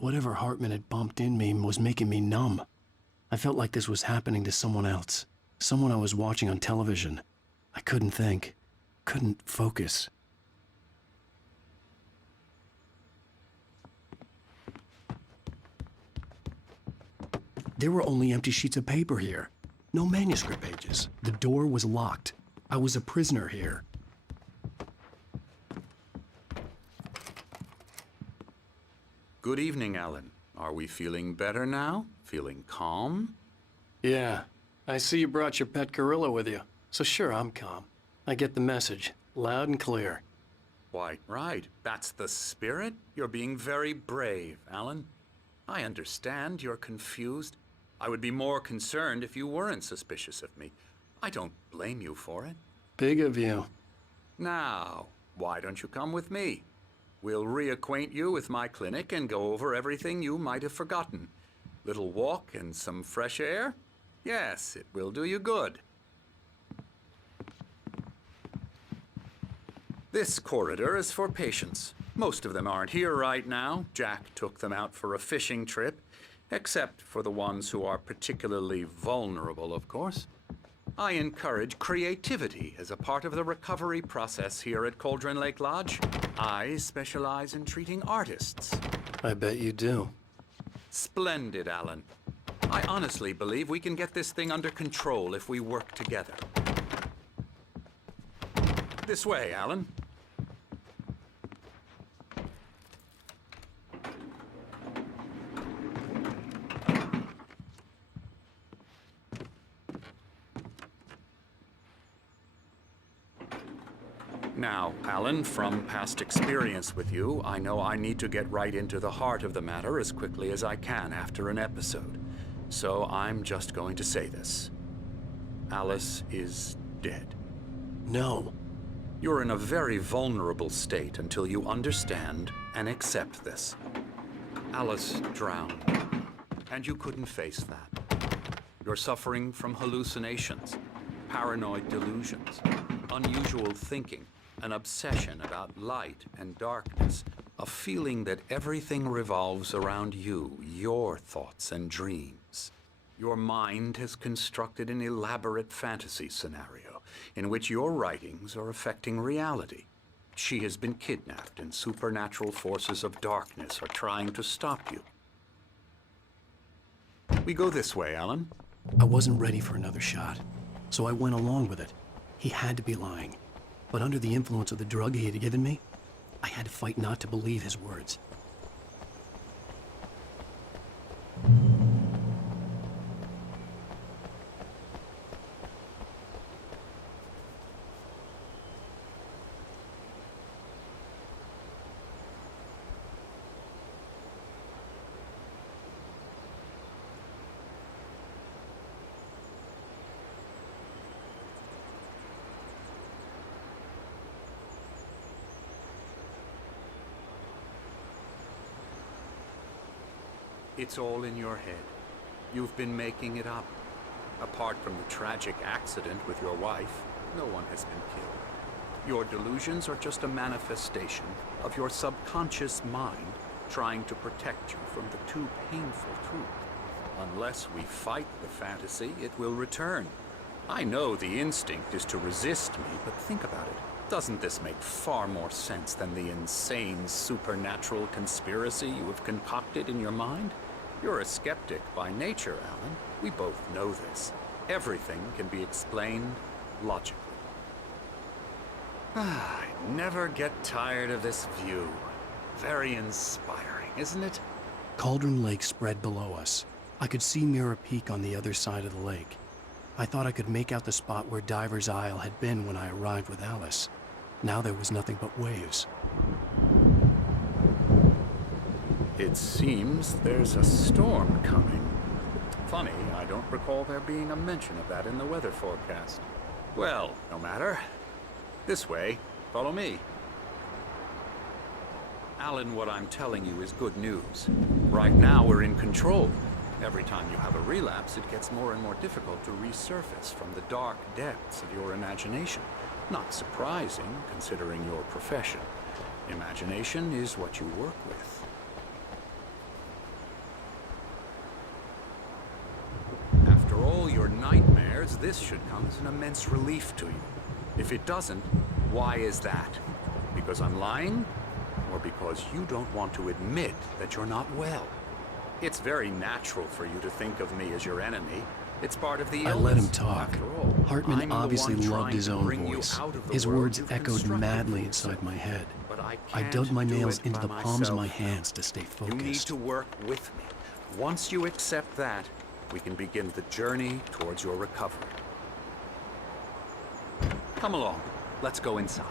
Whatever Hartman had bumped in me was making me numb. I felt like this was happening to someone else. Someone I was watching on television. I couldn't think. Couldn't focus. There were only empty sheets of paper here. No manuscript pages. The door was locked. I was a prisoner here. Good evening, Alan. Are we feeling better now? Feeling calm? Yeah. I see you brought your pet gorilla with you. So sure, I'm calm. I get the message. Loud and clear. Quite right. That's the spirit. You're being very brave, Alan. I understand you're confused. I would be more concerned if you weren't suspicious of me. I don't blame you for it. Big of you. Now, why don't you come with me? We'll reacquaint you with my clinic and go over everything you might have forgotten. Little walk and some fresh air? Yes, it will do you good. This corridor is for patients. Most of them aren't here right now. Jack took them out for a fishing trip, except for the ones who are particularly vulnerable, of course. I encourage creativity as a part of the recovery process here at Cauldron Lake Lodge. I specialize in treating artists. I bet you do. Splendid, Alan. I honestly believe we can get this thing under control if we work together. This way, Alan. Now, Alan, from past experience with you, I know I need to get right into the heart of the matter as quickly as I can after an episode. So I'm just going to say this. Alice is dead. No. You're in a very vulnerable state until you understand and accept this. Alice drowned, and you couldn't face that. You're suffering from hallucinations, paranoid delusions, unusual thinking, an obsession about light and darkness, a feeling that everything revolves around you, your thoughts and dreams. Your mind has constructed an elaborate fantasy scenario in which your writings are affecting reality. She has been kidnapped and supernatural forces of darkness are trying to stop you. We go this way, Alan. I wasn't ready for another shot, so I went along with it. He had to be lying. But under the influence of the drug he had given me, I had to fight not to believe his words. It's all in your head. You've been making it up. Apart from the tragic accident with your wife, no one has been killed. Your delusions are just a manifestation of your subconscious mind trying to protect you from the too painful truth. Unless we fight the fantasy, it will return. I know the instinct is to resist me, but think about it. Doesn't this make far more sense than the insane supernatural conspiracy you have concocted in your mind? You're a skeptic by nature, Alan. We both know this. Everything can be explained logically. I never get tired of this view. Very inspiring, isn't it? Cauldron Lake spread below us. I could see Mirror Peak on the other side of the lake. I thought I could make out the spot where Diver's Isle had been when I arrived with Alice. Now there was nothing but waves. It seems there's a storm coming. Funny, I don't recall there being a mention of that in the weather forecast. Well, no matter. This way. Follow me. Alan, what I'm telling you is good news. Right now we're in control. Every time you have a relapse, it gets more and more difficult to resurface from the dark depths of your imagination. Not surprising, considering your profession. Imagination is what you work with. Because this should come as an immense relief to you. If it doesn't, why is that? Because I'm lying? Or because you don't want to admit that you're not well? It's very natural for you to think of me as your enemy. It's part of the illness. I let him talk. After all, Hartman I'm the obviously one loved trying his to own bring you voice. out of the His world words you've echoed constructed madly for inside yourself. my head. But I I can't dug my do nails it into by the palms of my myself. hands to stay You need focused. to work with me. Once you accept that, we can begin the journey towards your recovery. Come along. Let's go inside.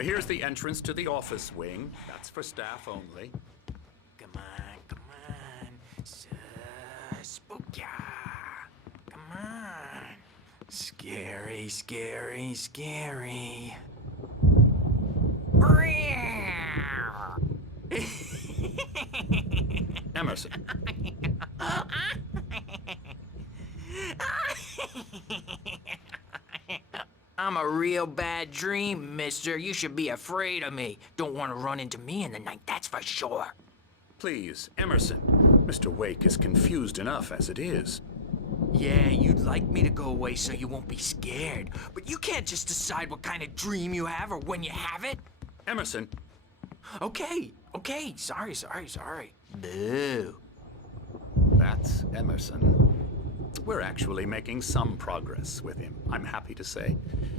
Here's the entrance to the office wing. That's for staff only. Come on. Spook ya. Come on. Scary. Emerson. I'm a real bad dream, mister. You should be afraid of me. Don't want to run into me in the night, that's for sure. Please, Emerson. Mr. Wake is confused enough as it is. Yeah, you'd like me to go away so you won't be scared. But you can't just decide what kind of dream you have or when you have it. Emerson. Okay. Sorry. Boo. That's Emerson. We're actually making some progress with him, I'm happy to say.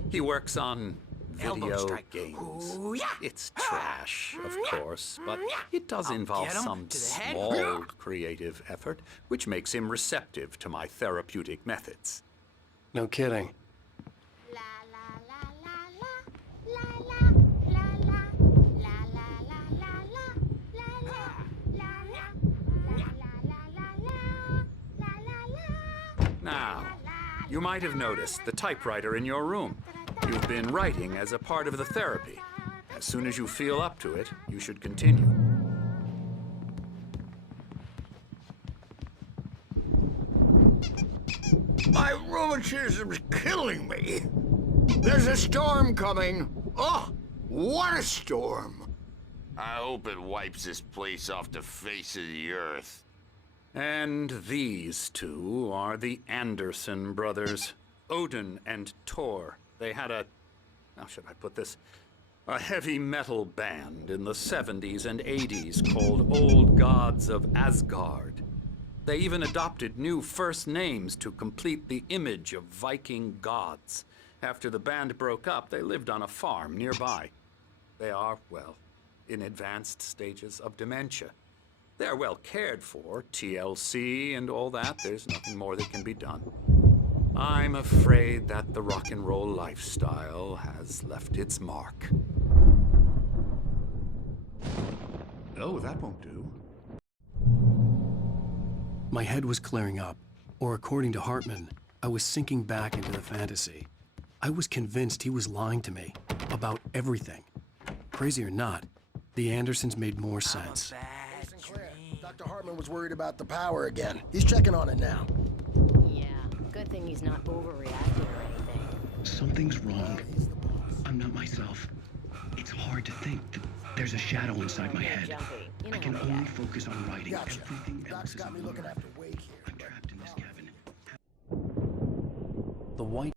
He works on Elbow video strike. games. Ooh, yeah. It's trash, of course, but it does I'll involve get him some to the head. small creative effort, which makes him receptive to my therapeutic methods. No kidding. La la la la la la la la la la la la la la Now, you might have noticed the typewriter in your room. You've been writing as a part of the therapy. As soon as you feel up to it, you should continue. My rheumatism's killing me. There's a storm coming. Oh, what a storm. I hope it wipes this place off the face of the earth. And these two are the Anderson brothers, Odin and Thor. They had how should I put this? A heavy metal band in the 70s and 80s called Old Gods of Asgard. They even adopted new first names to complete the image of Viking gods. After the band broke up, they lived on a farm nearby. They are, well, in advanced stages of dementia. They're well cared for, TLC and all that. There's nothing more that can be done. I'm afraid that the rock and roll lifestyle has left its mark. Oh, that won't do. My head was clearing up, or according to Hartman, I was sinking back into the fantasy. I was convinced he was lying to me about everything. Crazy or not, the Andersons made more sense. Dr. Hartman was worried about the power again. He's checking on it now. Yeah, good thing he's not overreacting or anything. Something's wrong. I'm not myself. It's hard to think. There's a shadow inside my head. I can only focus on writing. Gotcha. Everything else Doc's is got me looking blurred. after Wake here. I'm trapped in this cabin. The white...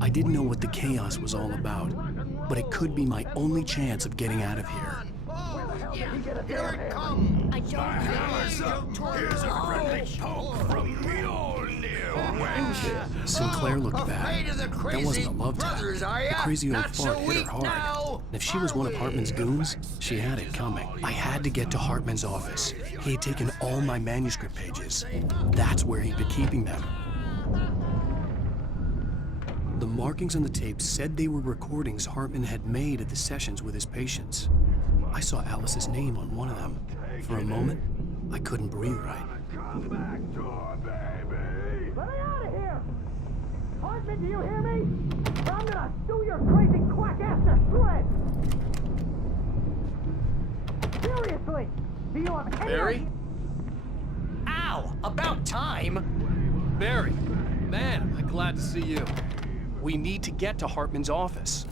I didn't know what the chaos was all about, but it could be my only chance of getting out of here. Here it comes. I don't Here's a friendly poke from the old new wench. Sinclair looked Afraid bad. of the That crazy wasn't a love brothers, tap. are The ya? crazy old Not so fart hit her weak hard. now, And if she was one of are Hartman's we? goons, she had it coming. I had to get to Hartman's office. He had taken all my manuscript pages. That's where he'd been keeping them. The markings on the tape said they were recordings Hartman had made at the sessions with his patients. I saw Alice's name on one of them. For a moment, I couldn't breathe right. Come back door, baby. Let me out of here! Hartman, do you hear me? Or I'm gonna sue your crazy quack ass to shreds! Seriously! Do you have any Barry? Ow! About time! Barry, man, I'm glad to see you. We need to get to Hartman's office.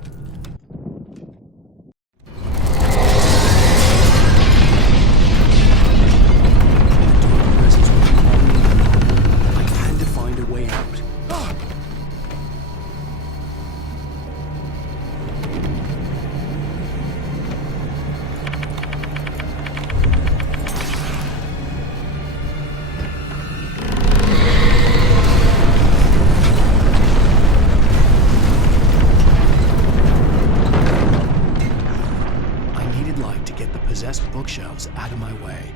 bookshelves out of my way.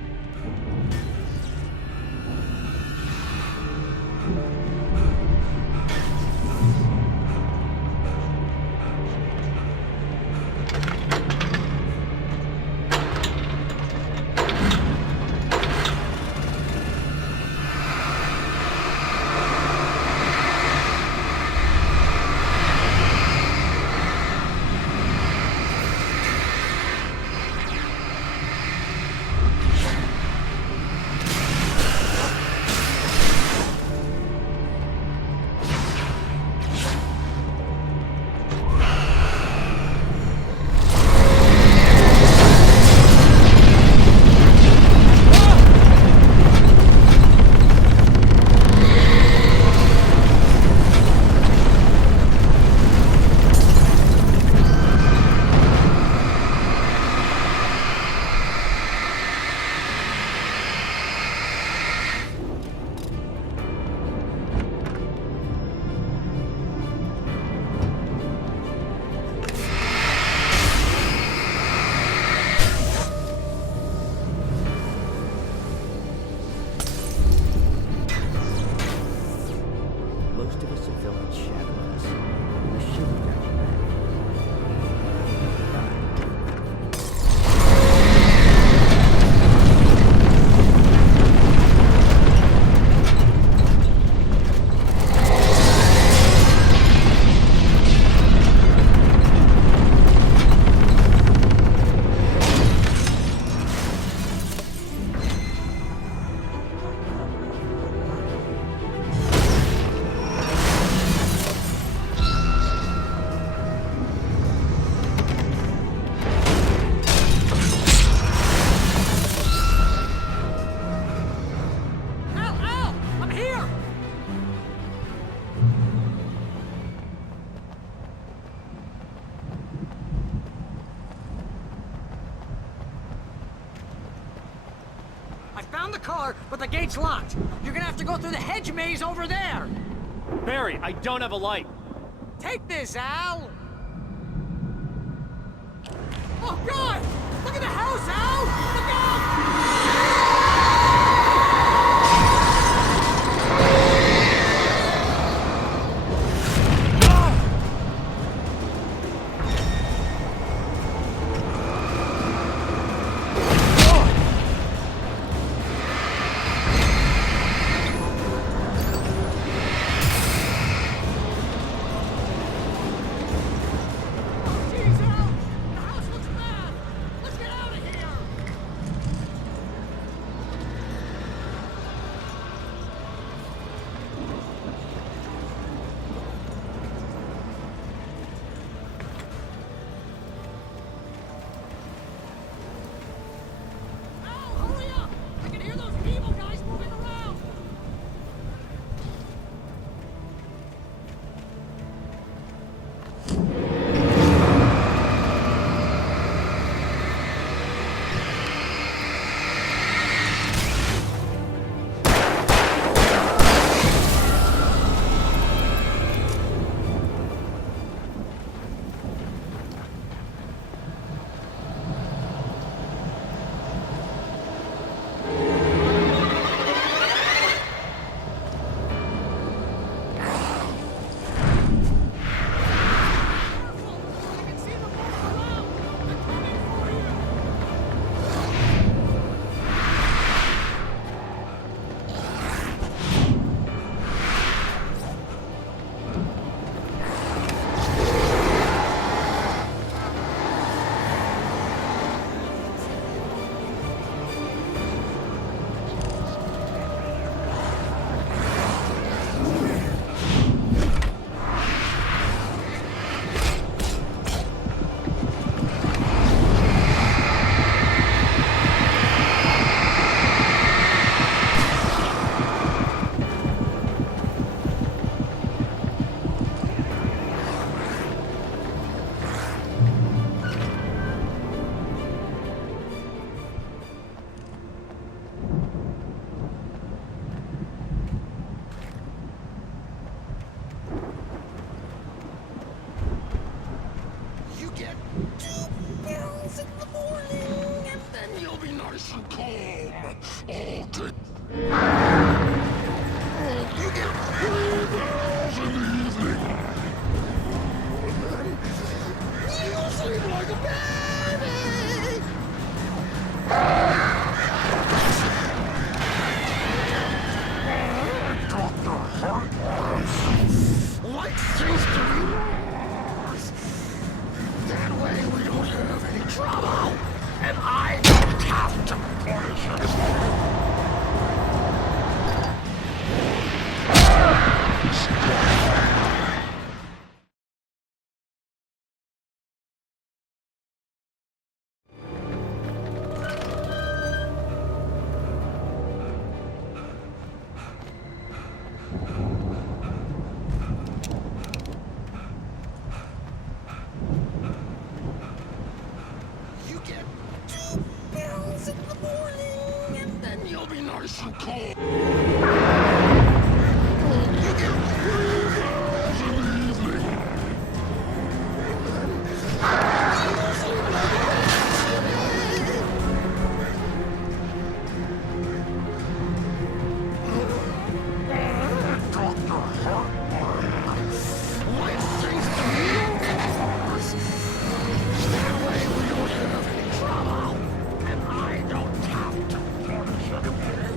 Most of us have felt it shadow us. A shiver down the back. I found the car, but the gate's locked. You're gonna have to go through the hedge maze over there. Barry, I don't have a light. Take this, Al. Oh, God! Look at the house, Al! Look out! nice and calm all day. You get girls in the evening. You sleep like a baby. Dr. Hartman. Light seems to be yours. That way we don't have any trouble. And I don't have to punish us. You get 2 pills in the morning, and then you'll be nice and cold. You get 3 pills in the evening. You'll sleep like a baby. Dr. Hartman. Life seems to be yours. That way we don't have any trouble, and I don't have to punish anybody.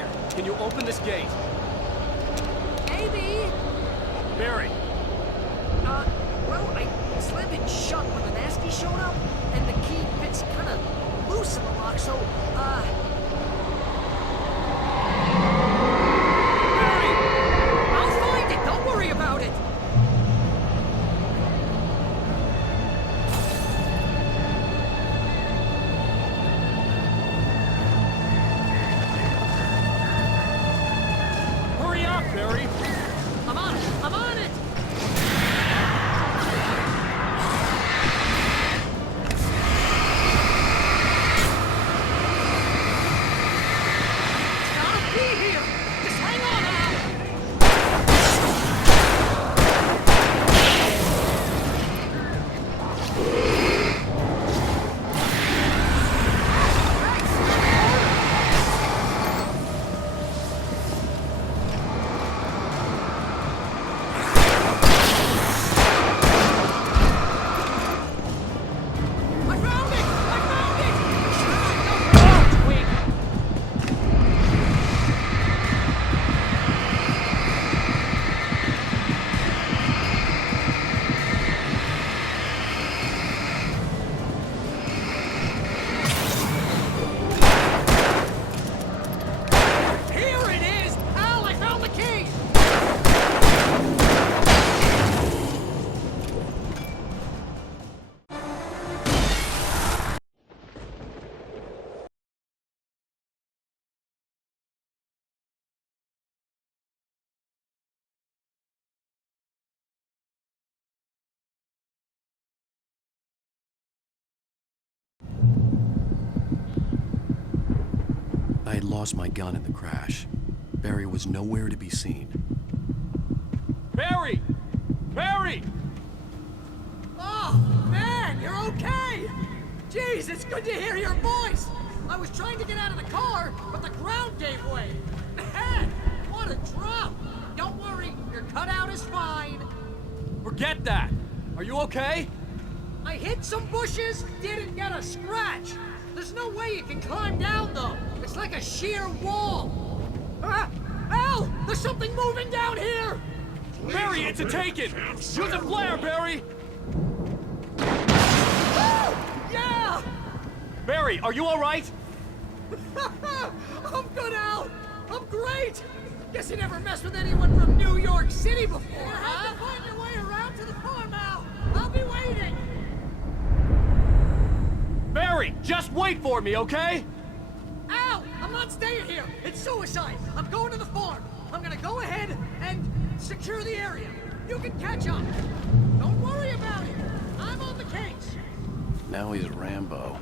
here. Can you open this gate? Maybe. Barry! Well, I slammed it shut when the nasty showed up, and the key fits kind of loose in the lock, so, Barry! I'll find it, don't worry about it! Hurry up, Barry! I'm on it! I'm on it! It's gotta be here! Just hang on, Al! I found it! I found it! Wait. Here it is! Al, I found the key! I had lost my gun in the crash. Barry was nowhere to be seen. Barry! Barry! Oh, man, you're okay! Jeez, it's good to hear your voice! I was trying to get out of the car, but the ground gave way. Man, what a drop! Don't worry, your cutout is fine. Forget that! Are you okay? I hit some bushes, didn't get a scratch. There's no way you can climb down, though. It's like a sheer wall. Al, there's something moving down here! Barry, it's a taken! Use a flare, Barry! Yeah! Barry, are you alright? I'm good, Al! I'm great! Guess you never messed with anyone from New York City before, huh? Have to find your way around to the farm, Al! I'll be waiting! Barry, just wait for me, okay? Al! I'm not staying here! It's suicide! I'm going to the farm! I'm gonna go ahead and secure the area. You can catch up. Don't worry about it. I'm on the case. Now he's Rambo.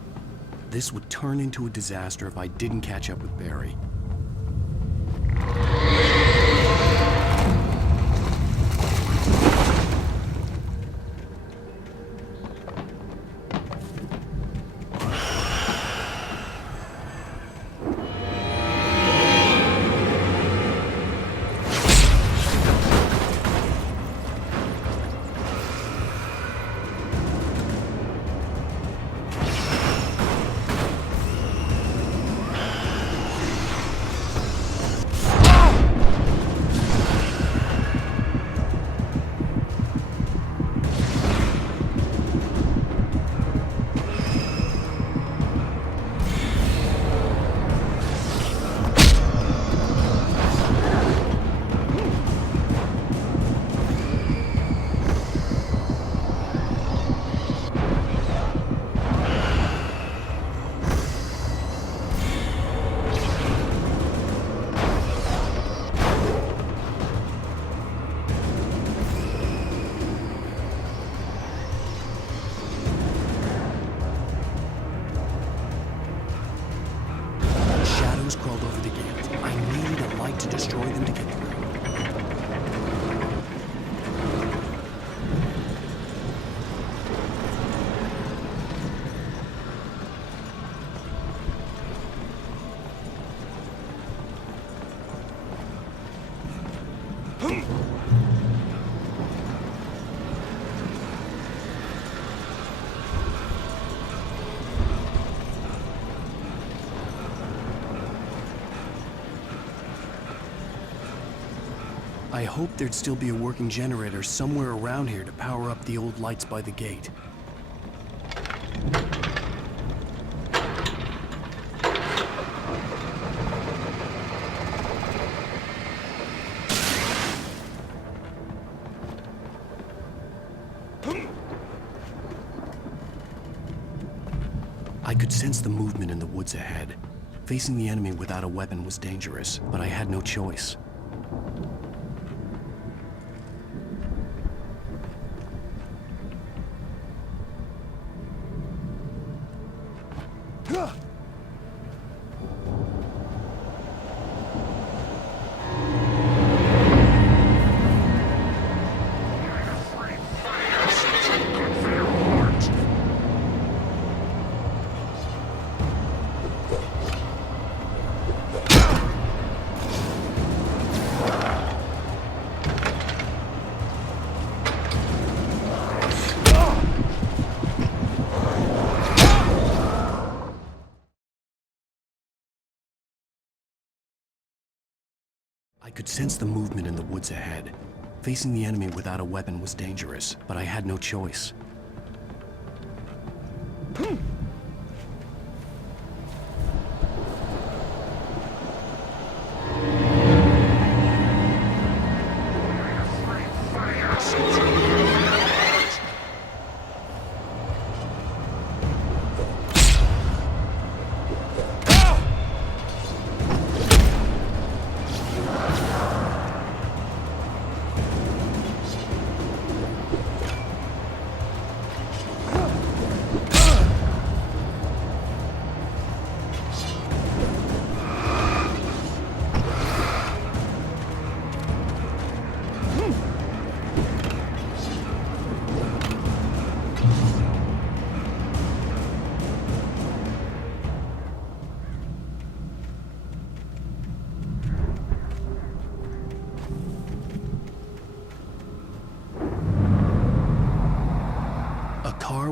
This would turn into a disaster if I didn't catch up with Barry. Crawled over the gate. I needed a light to destroy them to get through. I hoped there'd still be a working generator somewhere around here to power up the old lights by the gate. I could sense the movement in the woods ahead. Facing the enemy without a weapon was dangerous, but I had no choice. I could sense the movement in the woods ahead. Facing the enemy without a weapon was dangerous, but I had no choice.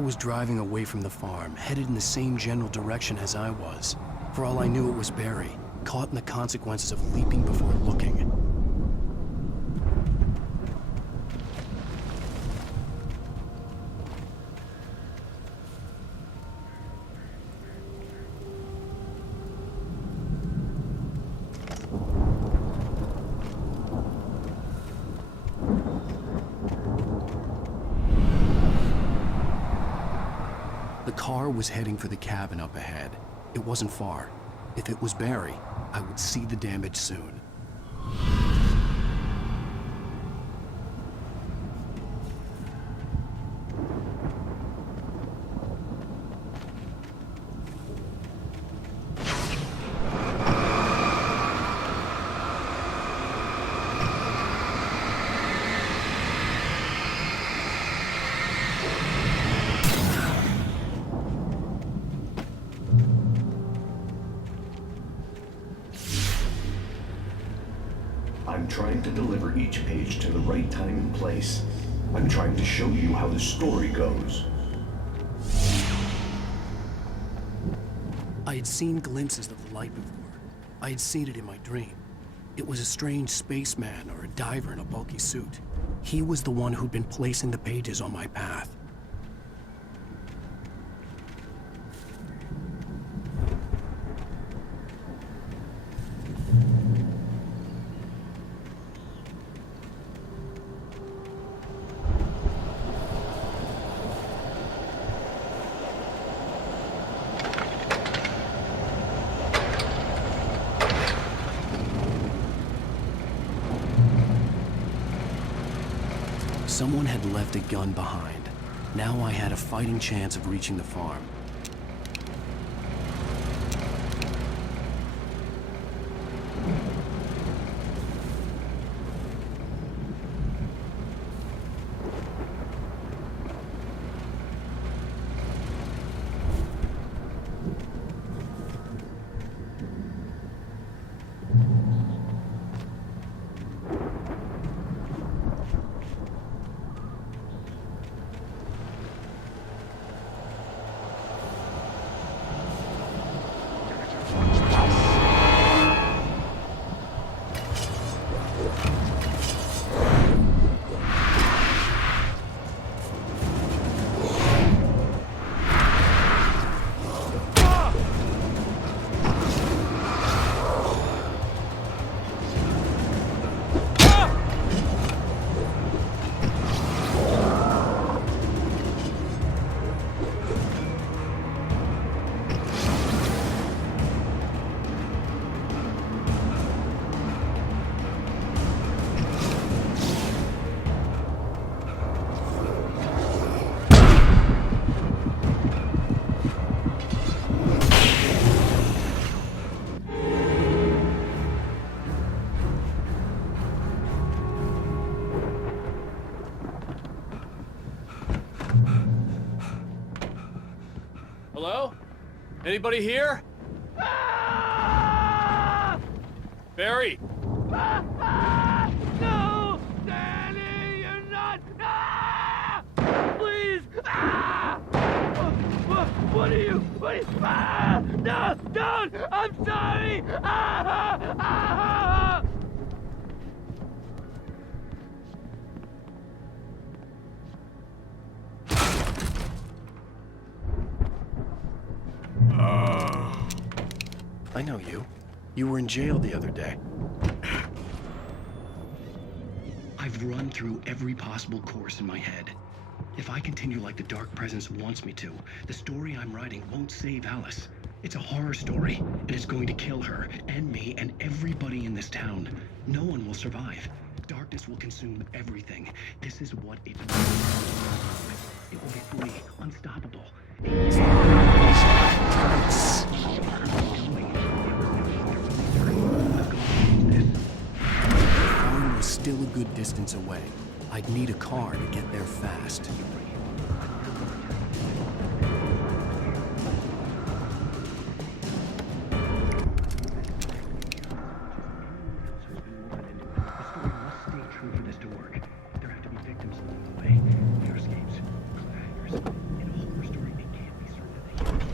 Was driving away from the farm, headed in the same general direction as I was. For all I knew, it was Barry, caught in the consequences of leaping before looking. The car was heading for the cabin up ahead. It wasn't far. If it was Barry, I would see the damage soon. I'm trying to deliver each page to the right time and place. I'm trying to show you how the story goes. I had seen glimpses of the light before. I had seen it in my dream. It was a strange spaceman or a diver in a bulky suit. He was the one who'd been placing the pages on my path. Someone had left a gun behind. Now I had a fighting chance of reaching the farm. Hello? Anybody here? Barry! No! Danny, you're not! Please! What are you? No! Don't! I'm sorry! I know you. You were in jail the other day. I've run through every possible course in my head. If I continue like the Dark Presence wants me to, the story I'm writing won't save Alice. It's a horror story, and it's going to kill her, and me, and everybody in this town. No one will survive. Darkness will consume everything. This is what it will be. It will be free, unstoppable. The farm was still a good distance away. I'd need a car to get there fast.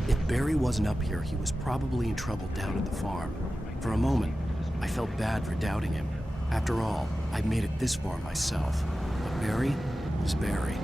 If Barry wasn't up here, he was probably in trouble down at the farm. For a moment, I felt bad for doubting him. After all, I'd made it this far myself. But Barry was Barry.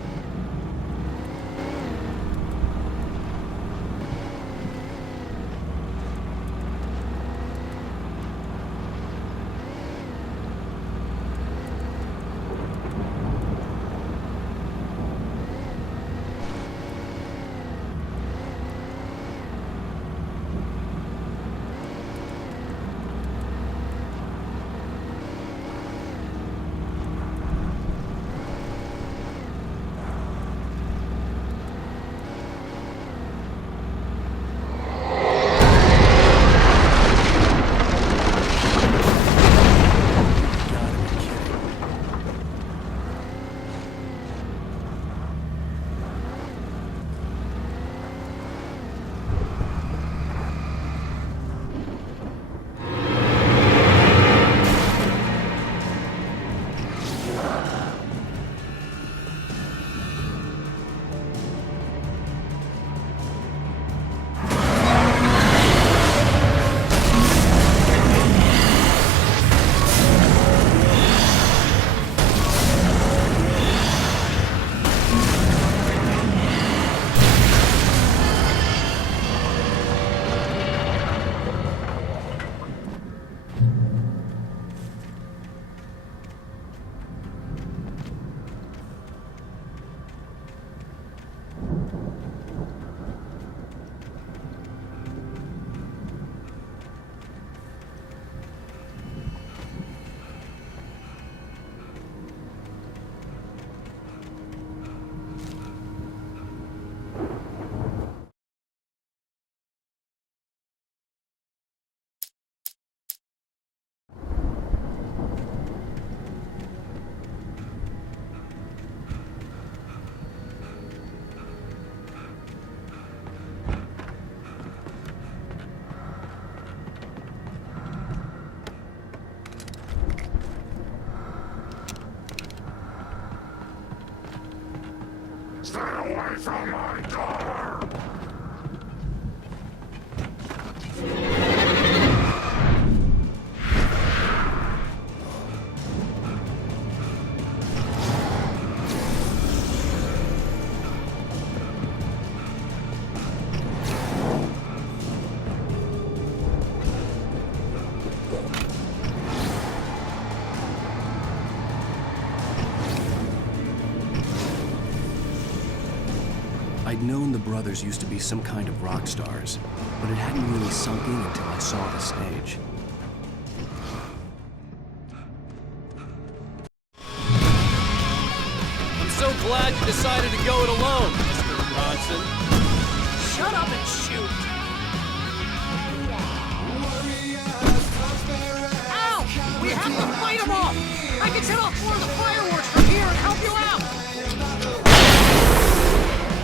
Stay away from my daughter! I'd known the brothers used to be some kind of rock stars, but it hadn't really sunk in until I saw the stage. I'm so glad you decided to go it alone, Mr. Bronson. Shut up and shoot! Ow! We have to fight them off! I can set off more of the fireworks from here and help you out!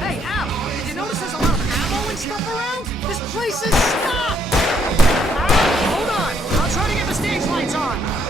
Hey, Al! Did you notice there's a lot of ammo stuff around? This place is stopped! Hold on! I'll try to get the stage lights on!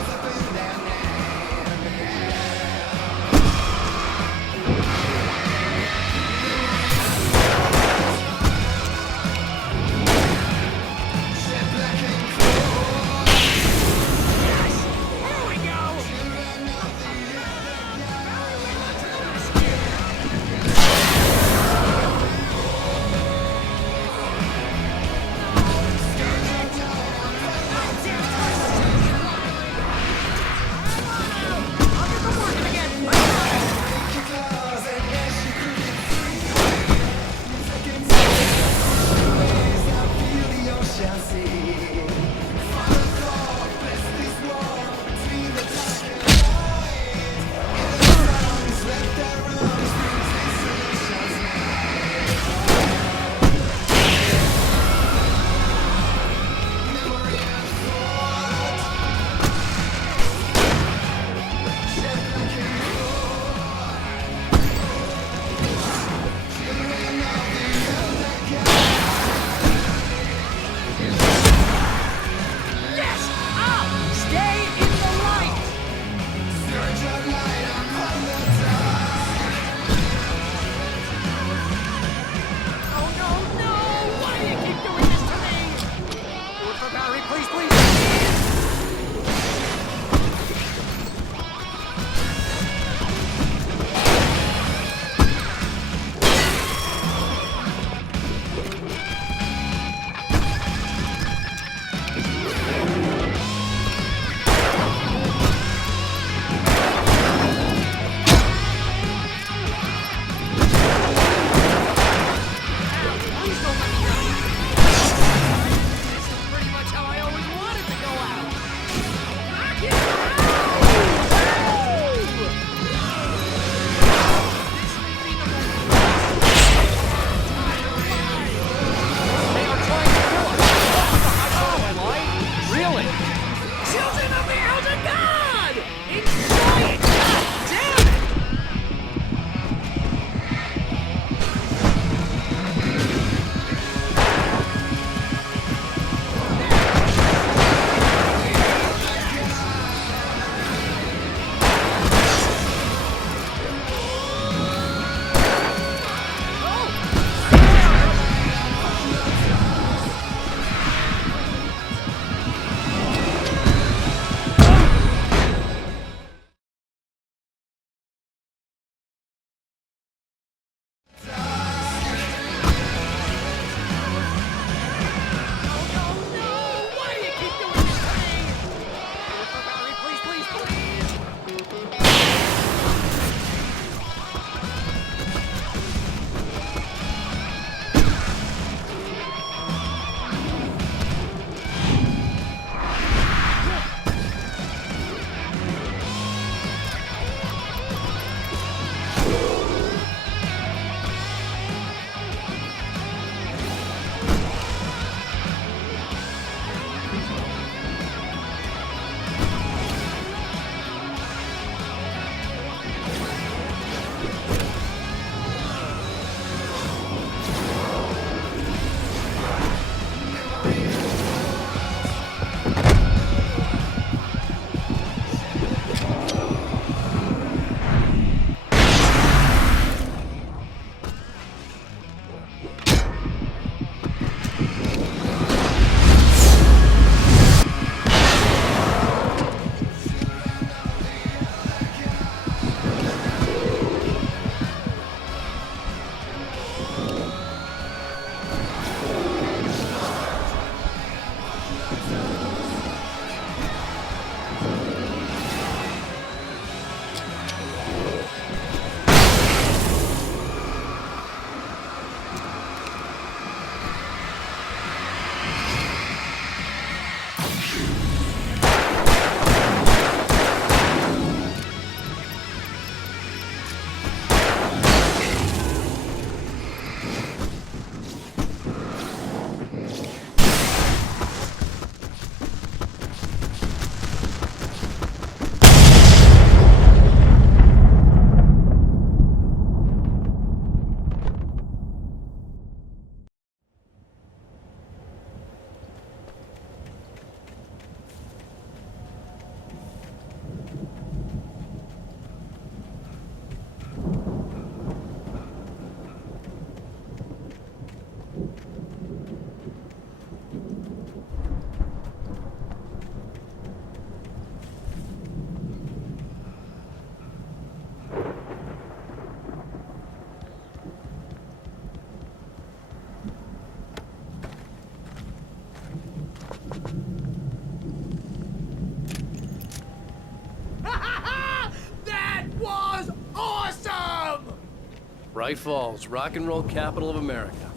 Bright Falls, rock and roll capital of America.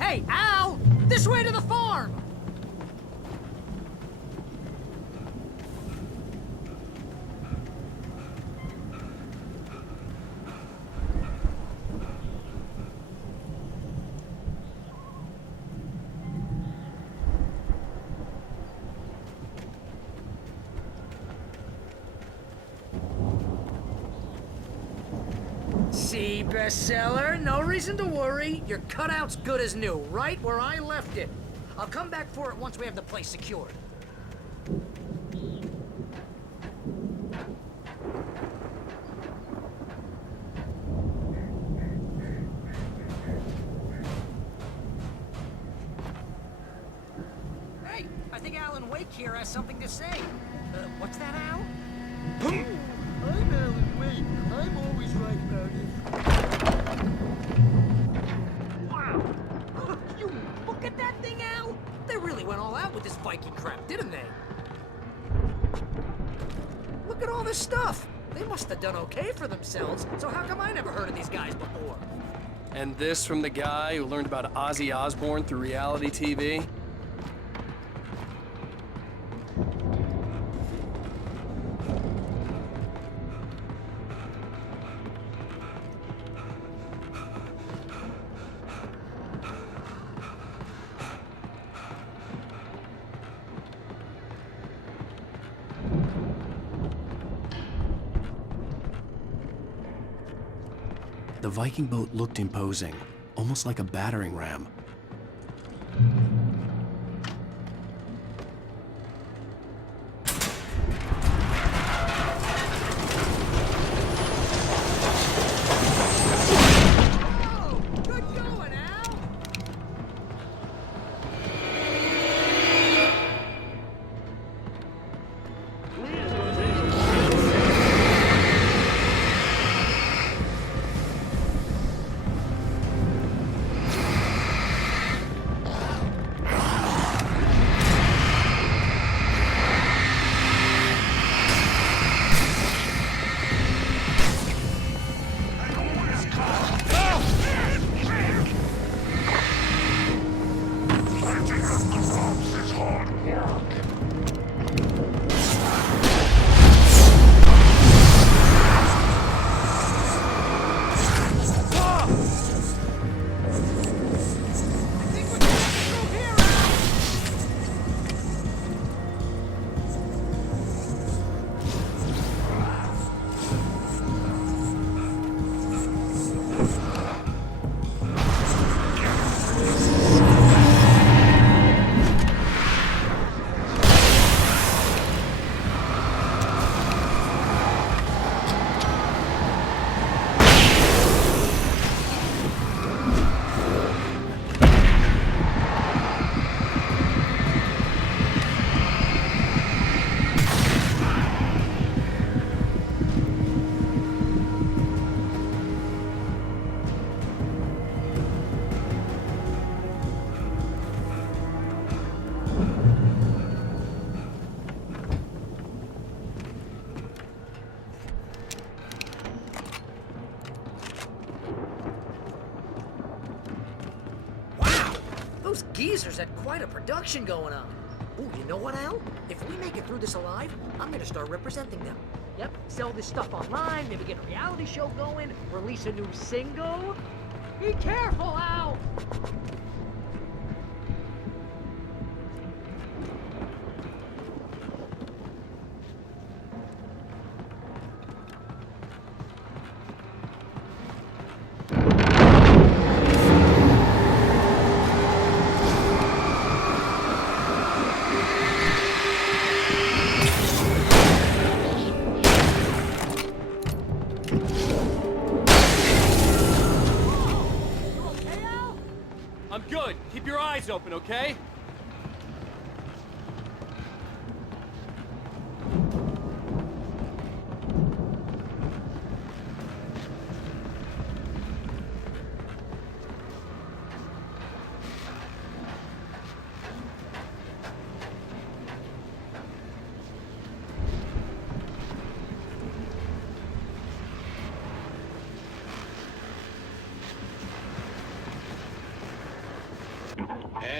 Hey, Al! This way to the farm! See, bestseller, no reason to worry. Your cutout's good as new, right where I left it. I'll come back for it once we have the place secured. Hey, I think Alan Wake here has something to say. What's that, Al? I'm Alan Wake. I'm always right about it. Wow! You look at that thing, Al! They really went all out with this Viking crap, didn't they? Look at all this stuff! They must have done okay for themselves, so how come I never heard of these guys before? And this from the guy who learned about Ozzy Osbourne through reality TV? The Viking boat looked imposing, almost like a battering ram. Oh, good going, Al! Those geezers had quite a production going on. Ooh, you know what, Al? If we make it through this alive, I'm gonna start representing them. Yep, sell this stuff online, maybe get a reality show going, release a new single. Be careful, Al! I'm good. Keep your eyes open, okay?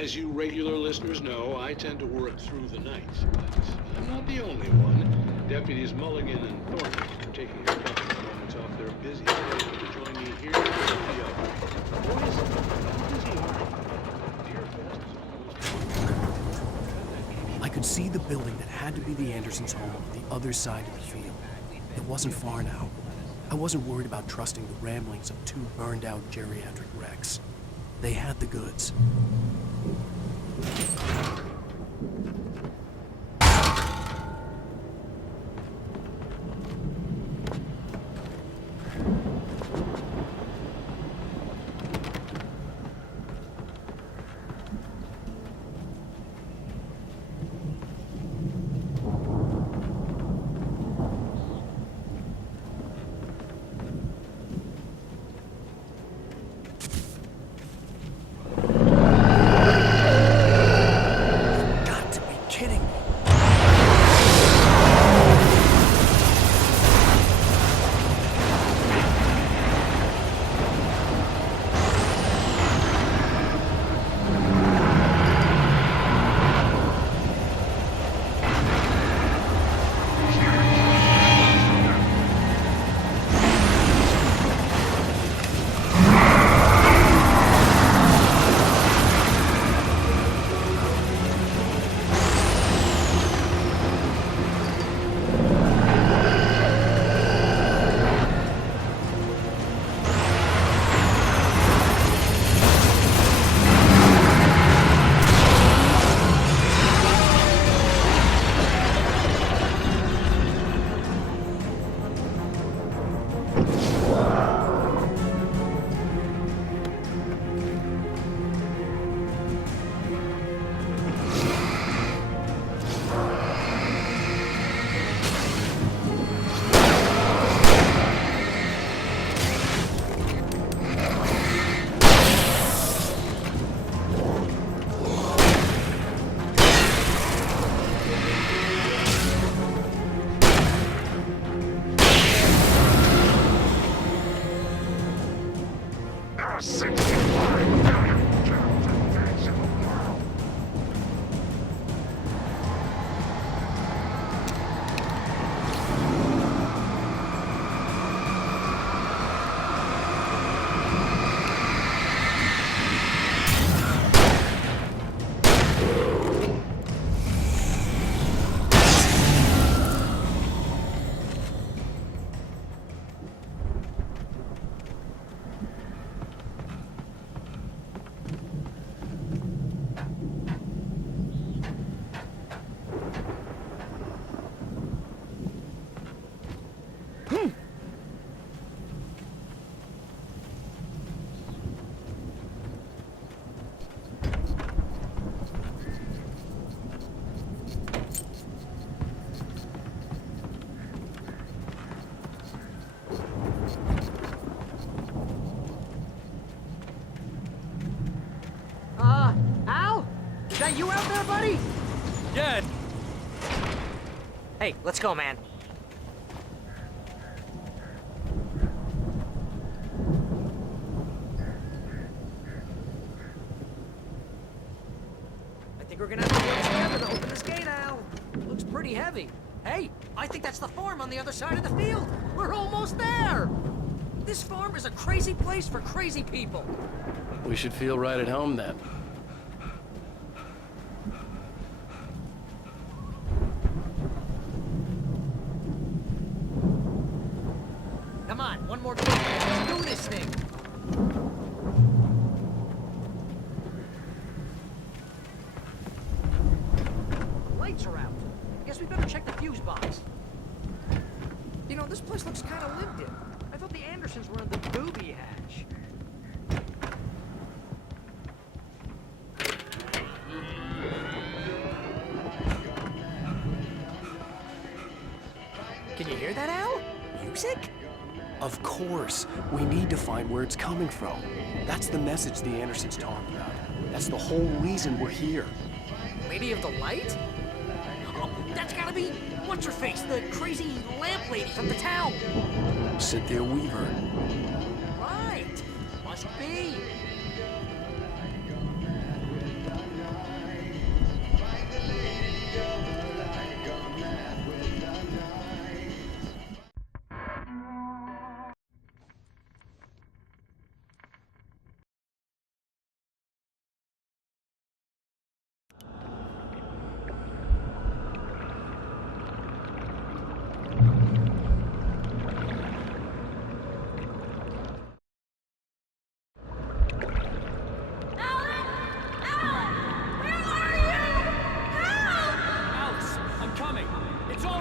As you regular listeners know, I tend to work through the night, but I'm not the only one. Deputies Mulligan and Thornton are taking a couple of moments off their busy schedule to join me here at the other. Boys, how busy are you? Deer Fest is almost... I could see the building that had to be the Andersons' home on the other side of the field. It wasn't far now. I wasn't worried about trusting the ramblings of two burned-out geriatric wrecks. They had the goods. Al? Is that you out there, buddy? Yeah. Hey, let's go, man. I think we're gonna have to work together to open this gate, Al. It looks pretty heavy. Hey, I think that's the farm on the other side of the field. We're almost there. This farm is a crazy place for crazy people. We should feel right at home then. Come on, one more gate. Let's do this thing. The lights are out. I guess we better check the fuse box. You know, this place looks kind of lived in. I thought the Andersons were in the booby hatch. Can you hear that, Al? Music? Of course. We need to find where it's coming from. That's the message the Andersons talked about. That's the whole reason we're here. Lady of the Light? Oh, that's gotta be what's-her-face, the crazy lamp lady from the town. Cynthia Weaver. Right. Must be.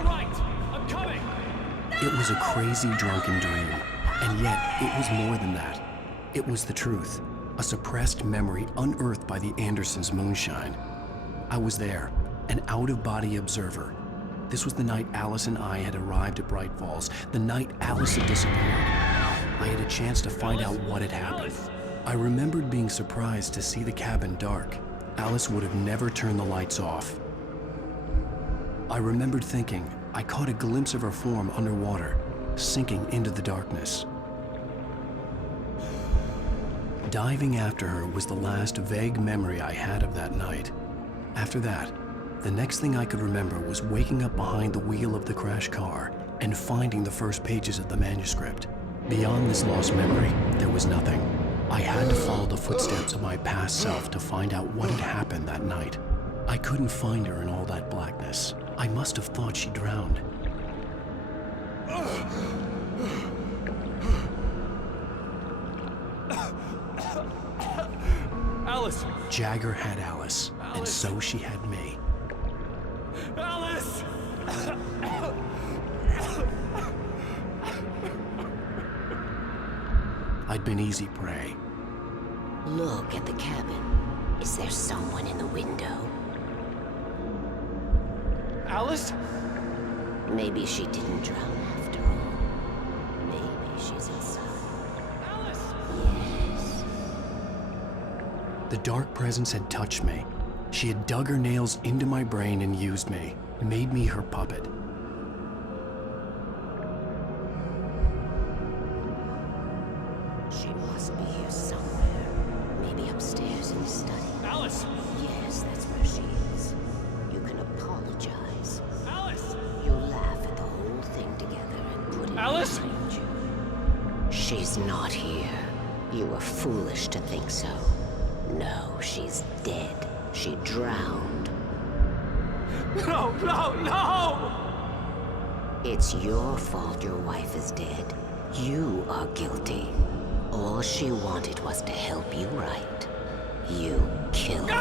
all right. I'm coming. It was a crazy drunken dream, and yet it was more than that. It was the truth, a suppressed memory unearthed by the Andersons' moonshine. I was there, an out-of-body observer. This was the night Alice and I had arrived at Bright Falls, the night Alice had disappeared. I had a chance to find out what had happened. I remembered being surprised to see the cabin dark. Alice would have never turned the lights off. I remembered thinking I caught a glimpse of her form underwater, sinking into the darkness. Diving after her was the last vague memory I had of that night. After that, the next thing I could remember was waking up behind the wheel of the crashed car and finding the first pages of the manuscript. Beyond this lost memory, there was nothing. I had to follow the footsteps of my past self to find out what had happened that night. I couldn't find her in all that blackness. I must have thought she drowned. Alice! Jagger had Alice, and so she had me. Alice! I'd been easy prey. Look at the cabin. Is there someone in the window? Alice? Maybe she didn't drown after all. Maybe she's inside. Alice! Yes. The dark presence had touched me. She had dug her nails into my brain and used me, made me her puppet. She must be here somewhere. Maybe upstairs in the study. Alice! Yes, that's where she is. You can apologize. Alice! You'll laugh at the whole thing together and put it Alice? behind you. She's not here. You were foolish to think so. No, she's dead. She drowned. No, no, no! It's your fault your wife is dead. You are guilty. All she wanted was to help you right. You killed her.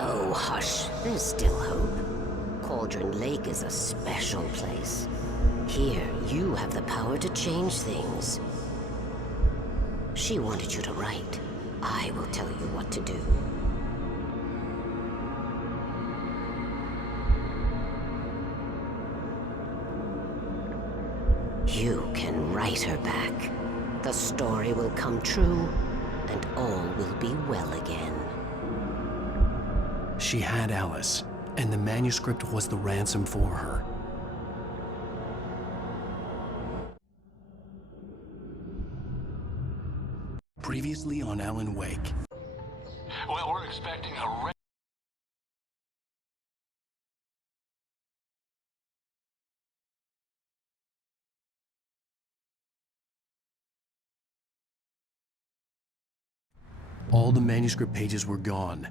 Oh, hush. There's still hope. Cauldron Lake is a special place. Here, you have the power to change things. She wanted you to write. I will tell you what to do. You can write her back. The story will come true, and all will be well again. She had Alice, and the manuscript was the ransom for her. Previously on Alan Wake. Well, we're expecting a All the manuscript pages were gone,